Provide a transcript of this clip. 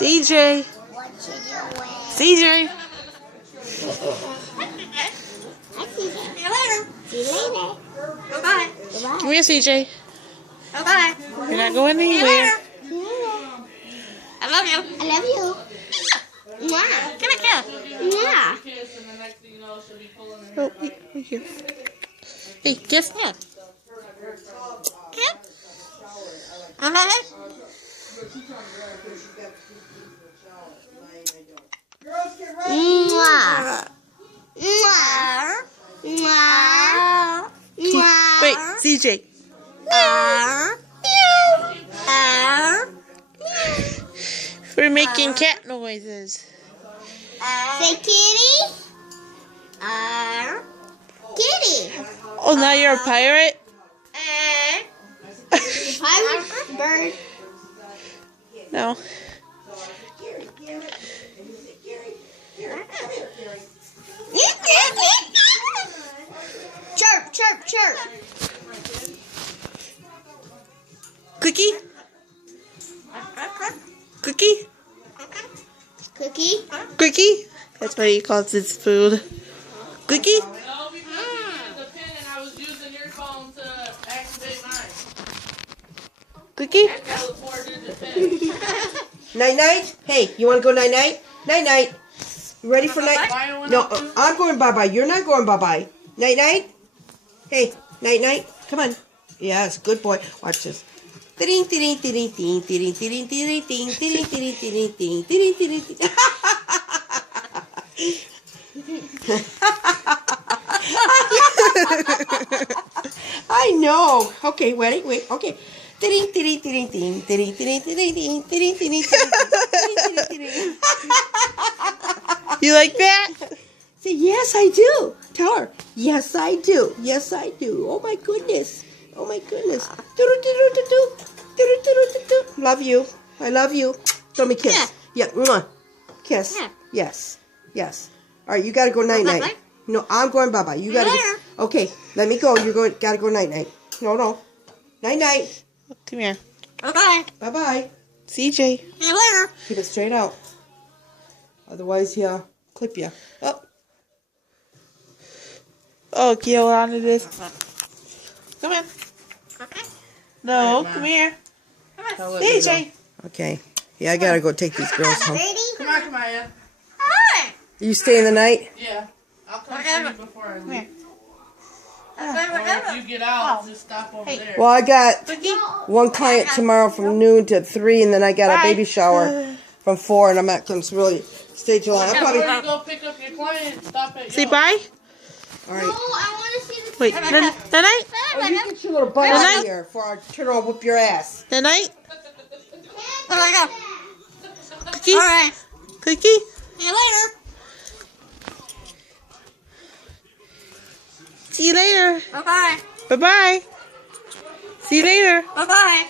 CJ. What you doing? CJ. See you later. Bye-bye. Bye-bye. Come here, CJ. Bye-bye. You're not going anywhere. See you later. I love you. I love you. Mwah. Give me a kiss. Mwah. Oh, right here. Hey, kiss. Yeah. Kiss. Bye-bye. Mwah. Mwah. Mwah. Mwah. Wait, CJ. We're making cat noises. Say kitty. Kitty. Oh, now you're a pirate? Pirate bird. No. Chirp, chirp, chirp. Cookie? Cookie? Cookie. Cookie? That's what he calls his food. Cookie? No, because you used the pin and I was using your phone to activate mine. Cookie? That was 4-digit pin. Night night. Hey, you want to go night night? Night night. You ready for night? No, I'm going bye bye. You're not going bye bye. Night night. Hey, night night. Come on. Yes, good boy. Watch this. Ding ding ding ding ding ding ding ding ding ding ding ding ding ding ding ding. I know. Okay, wait. Okay. Ding ding ding ding ding ding ding ding ding ding ding. You like that? Say, yes, I do. Tell her, yes, I do. Yes, I do. Oh, my goodness. Oh, my goodness. Love you. I love you. Show me kiss. Yeah. Mwah. Kiss. Yeah. Yes. Yes. All right, you got to go night-night. Bye-bye. No, I'm going bye-bye. You got to go. Okay, let me go. You're going. Got to go night-night. No. Night-night. Come here. Bye-bye. Bye-bye. CJ. See you later. Keep it straight out. Otherwise, he'll clip you. Oh. Oh, get onto this. Come on. Okay. No, come here. CJ. Okay. Yeah, I got to go take these girls home. Ready? Come on, Kamaya. Hi. You staying the night? Yeah. I'll come see you before I leave. Or Okay. if you get out, just stop over there. Well, I got Cookie? one client tomorrow from noon to 3, and then I got a Bye. baby shower from 4, and I'm not going to really stay till long. I'll Yeah, probably. before you go pick up your client, stop at Say Yelp. bye. All No, right. I want to see the Wait, the night? Oh, you get your little butt Good out night. here before I turn around and whoop your ass. The night? Oh my god. Cookie? Alright. Cookie? See you later. See you later. Bye-bye. Bye-bye. See you later. Bye-bye.